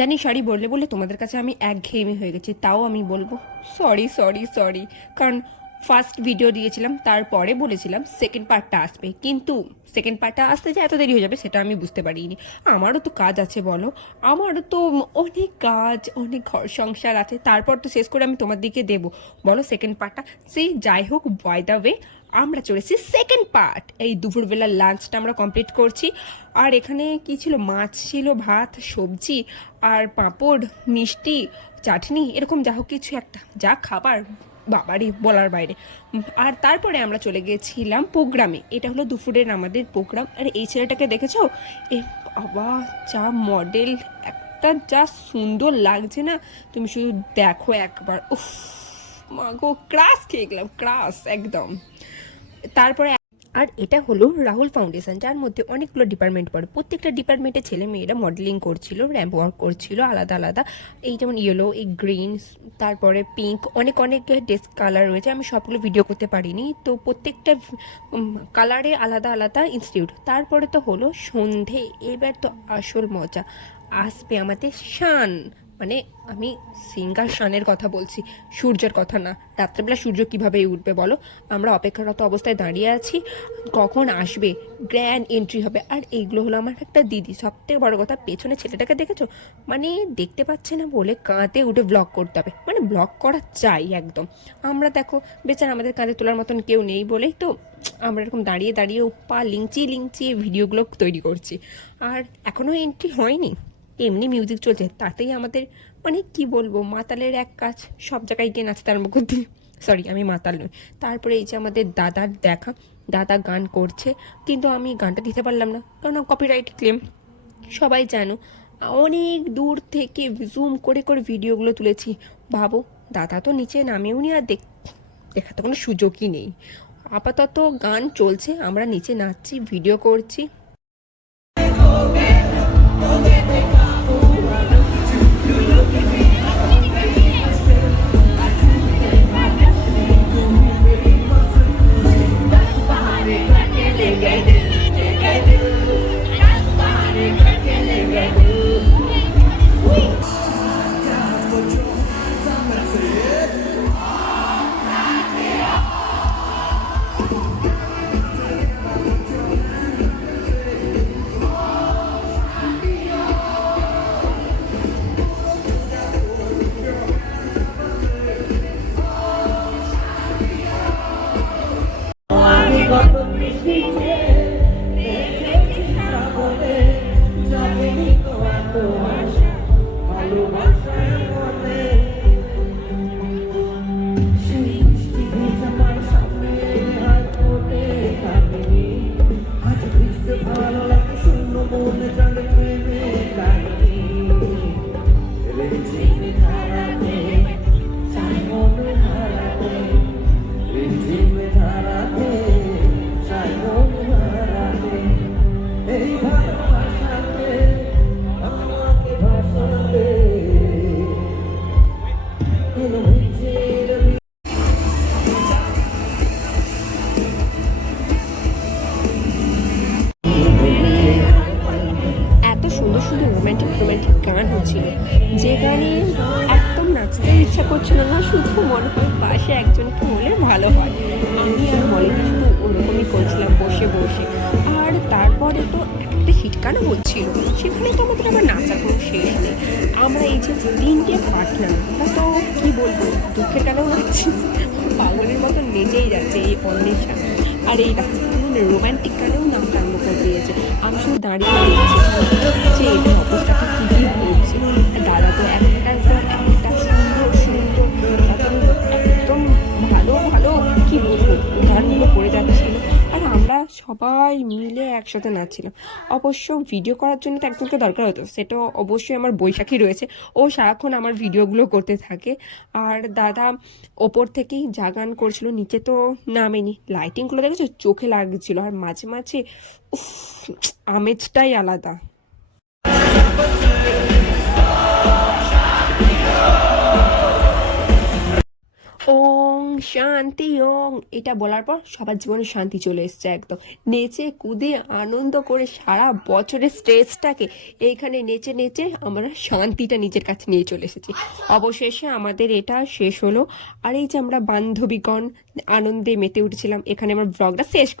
জানি সরি বললে বলে তোমাদের কাছে আমি একঘেয়েমি হয়ে গেছি, তাও আমি বলবো সরি সরি সরি। কারণ ফার্স্ট ভিডিও দিয়েছিলাম, তারপরে বলেছিলাম সেকেন্ড পার্টটা আসবে, কিন্তু সেকেন্ড পার্টটা আসতে যে এত দেরি হয়ে যাবে সেটা আমি বুঝতে পারিনি। আমারও তো কাজ আছে বলো, আমারও তো অনেক কাজ, অনেক ঘর সংসার আছে, তারপর তো শেষ করে আমি তোমার দিকে দেবো বলো সেকেন্ড পার্টটা। সেই যাই হোক, বাই দ্য ওয়ে আমরা চলেছি সেকেন্ড পার্ট। এই দুপুরবেলার লাঞ্চটা আমরা কমপ্লিট করছি। আর এখানে কি ছিল, মাছ ছিল, ভাত, সবজি আর পাঁপড়, মিষ্টি, চাটনি, এরকম যা হোক কিছু একটা, যা খাবার বাবারই বলার বাইরে। আর তারপরে আমরা চলে গিয়েছিলাম প্রোগ্রামে। এটা হলো দুপুরের আমাদের প্রোগ্রাম। আর এই ছেলেটাকে দেখেছো, এ বাবা যা মডেল, একটা যা সুন্দর লাগছে না, তুমি শুধু দেখো একবার, উফ মা গো, ক্রাশ খেয়ে গেলাম, ক্রাশ একদম। তারপরে আর এটা হলো রাহুল ফাউন্ডেশন, যার মধ্যে অনেকগুলো ডিপার্টমেন্ট পড়ে। প্রত্যেকটা ডিপার্টমেন্টে ছেলে মেয়েরা মডেলিং করছিল, র্যাম্প ওয়ার্ক করছিল আলাদা আলাদা। এই যেমন ইয়েলো, এই গ্রিন, তারপরে পিঙ্ক, অনেক অনেক ড্রেস কালার রয়েছে। আমি সবগুলো ভিডিও করতে পারিনি, তো প্রত্যেকটা কালারে আলাদা আলাদা ইনস্টিটিউট। তারপরে তো হলো সন্ধে, এবার তো আসল মজা আসবে আমাদের শান, মানে আমি সিঙ্গার শানের কথা বলছি, সূর্যের কথা না। রাত্রেবেলা সূর্য কীভাবে উঠবে বলো, আমরা অপেক্ষারত অবস্থায় দাঁড়িয়ে আছি কখন আসবে, গ্র্যান্ড এন্ট্রি হবে। আর এইগুলো হলো আমার একটা দিদি। সবথেকে বড় কথা, পেছনে ছেলেটাকে দেখেছো, মানে দেখতে পাচ্ছে না বলে কাঁধে উঠে ব্লগ করতে হবে, মানে ব্লগ করা চাই একদম। আমরা দেখো বেচারা, আমাদের কাঁধে তোলার মতন কেউ নেই বলেই তো আমরা এরকম দাঁড়িয়ে দাঁড়িয়ে পা লিংচিয়ে লিংচিয়ে ভিডিওগুলো তৈরি করছি। আর এখনও এন্ট্রি হয়নি, এমনি মিউজিক চলছে, তাতেই আমাদের মানে কি বলবো, মাতালের এক কাজ, সব জায়গায় গিয়ে নাচতে আরম্ভ করতে। সরি, আমি মাতাল নই। তারপরে এই যে আমাদের দাদার দেখা, দাদা গান করছে, কিন্তু আমি গানটা দিতে পারলাম না কারণ কপিরাইট ক্লেম, সবাই জানো। অনেক দূর থেকে জুম করে করে ভিডিওগুলো তুলেছি। ভাবো, দাদা তো নিচে নামেও নি, আর দেখা তো কোনো সুযোগই নেই। আপাতত গান চলছে, আমরা নিচে নাচছি, ভিডিও করছি। এত সুন্দর সুন্দর রোম্যান্টিক রোম্যান্টিক গান হচ্ছিল, যে গানে একদম নাচতে ইচ্ছা করছিল না, শুধু মনে হয় পাশে একজনকে হলে ভালো হয়। আমি আর মলিনী শুধু ওরকমই করছিলাম বসে বসে। আর তারপরে তো একটা হিট গানও হচ্ছিল, সেখানে তো আমাদের আবার নাচার কোনো শেষ নেই। আমরা এই যে তিনটে পার্টনার, আমরা তো কী বলবো, দুঃখের গানেও নাচছি, পাগলের মতো নেচেই যাচ্ছে এই অন্বেষা। আর এই রোম্যান্টিক গানেও নাচতে আরম্ভ করে দিয়েছে। আমি শুধু দাঁড়িয়ে দেখছি যে এটা অবস্থাটা কী কী হচ্ছে। দাদা তো একটার পর একটা সুন্দর সুন্দর একদম ভালো ভালো কী বলবো গানগুলো করে যাচ্ছিল, আর আমরা সবাই মিলে একসাথে নাচছিলাম। অবশ্য ভিডিও করার জন্য তো একজনকে দরকার হতো, সেটা অবশ্যই আমার বৈশাখী রয়েছে, ও সারাক্ষণ আমার ভিডিওগুলো করতে থাকে। আর দাদা ওপর থেকেই যা গান করছিল, নিচে তো নামেনি, লাইটিংগুলো দেখেছো চোখে লাগছিল, আর মাঝে মাঝে উফ, আমেজটাই আলাদা। ওং শান্তি ওং এটা বলার পর সবার জীবনে শান্তি চলে এসছে একদম। নেচে কুদে আনন্দ করে সারা বছরের স্ট্রেসটাকে এইখানে নেচে নেচে আমরা শান্তিটা নিজের কাছে নিয়ে চলে এসেছি। অবশেষে আমাদের এটা শেষ হলো। আর এই যে আমরা বান্ধবীগণ আনন্দে মেতে উঠেছিলাম, এখানে আমার ব্লগটা শেষ